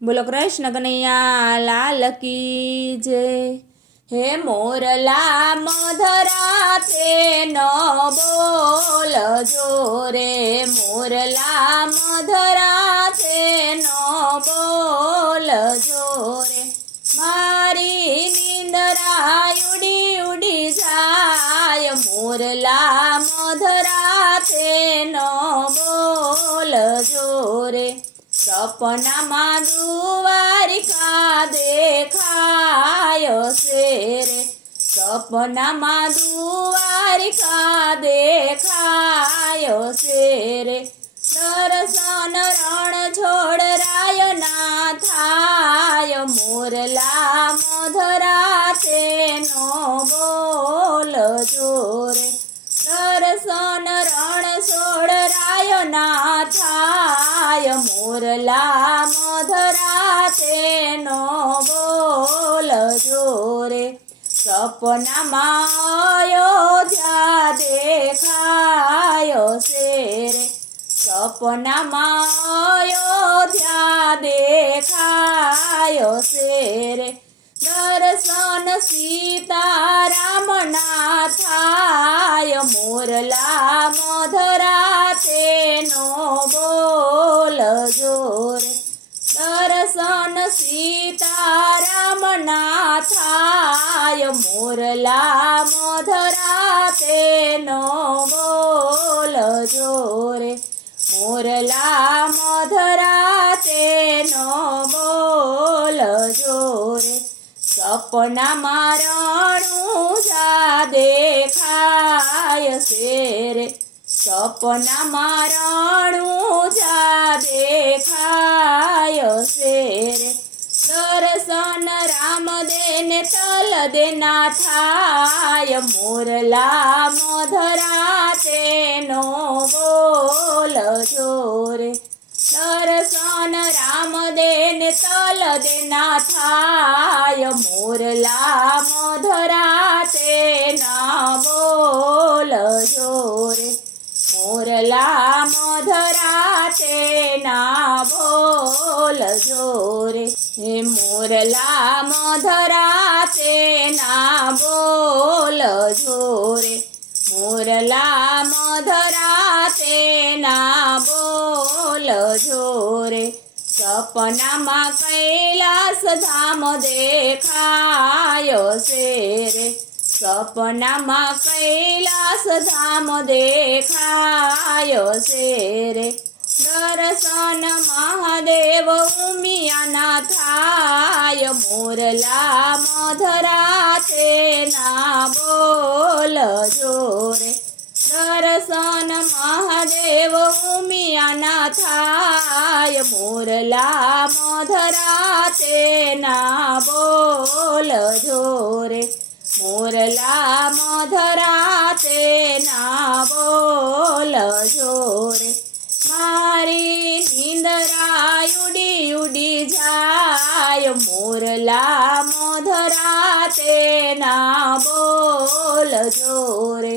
બોલો કૃષ્ણ કનૈયા લાલ કી જય હે મોરલા મધરા તે ન બોલજો રે મોરલા મધરા તે ન બોલજો રે મારી નિંદરા ઉડી ઉડી જાય. મોરલા મધરા તે ન બોલજો રે સપનામાં દુવારિકા દેખાય છે રે? સપનામાં દુવારિકા દેખાય છે રે? દર્શન રણ છોડ રાય ના થાય, મોરલા મધરા તેનો બોલ જોરે. દર્શન રણ છોડ રાય ના થાય મોરલા મધરા તેનો બોલ જોરે. સપનામાં અયોધ્યા દેખાયો છે રે સપનામાં અયોધ્યા દેખાયો છે રે દર્શન સીતારામના થાય મોરલા મધરા તેનો બોલ જોર. દર્શન સીતારામના થાય મોરલા મધરા તેનો સપનામાં રણું જા દેખાય છે રે. સપનામાં રણું જા દેખાય છે રે. દર્શન રામ દેને તલ દેના થાય, મોરલા મધરા તેનો બોલ જોરે દર્શન રામ દેને તલ દેના થાય. મોરલા મધરા તેના બોલ જોરે મોરલા મધરા તેના બોલ જોરે હે મોરલા મધરા તેના બોલ જોરે મોરલા મધરા બોલ રે સપનામાં કૈલાસ ધામ દેખાયો છે રે સપનામાં કૈલાસ ધામ દેખાયો છે રે દર્શન મહાદેવ ઉમિયાના થાય. મોરલા મધરા તેના બોલ જોરે. દર્શન મહાદેવ ઉમિયાના થાય મોરલા મધરા તેના બોલ જોરે મોરલા મધરા તેના બોલ જોરે મારી નિંદરા ઉડી ઉડી જાય મોરલા મધરા તેના બોલ જોરે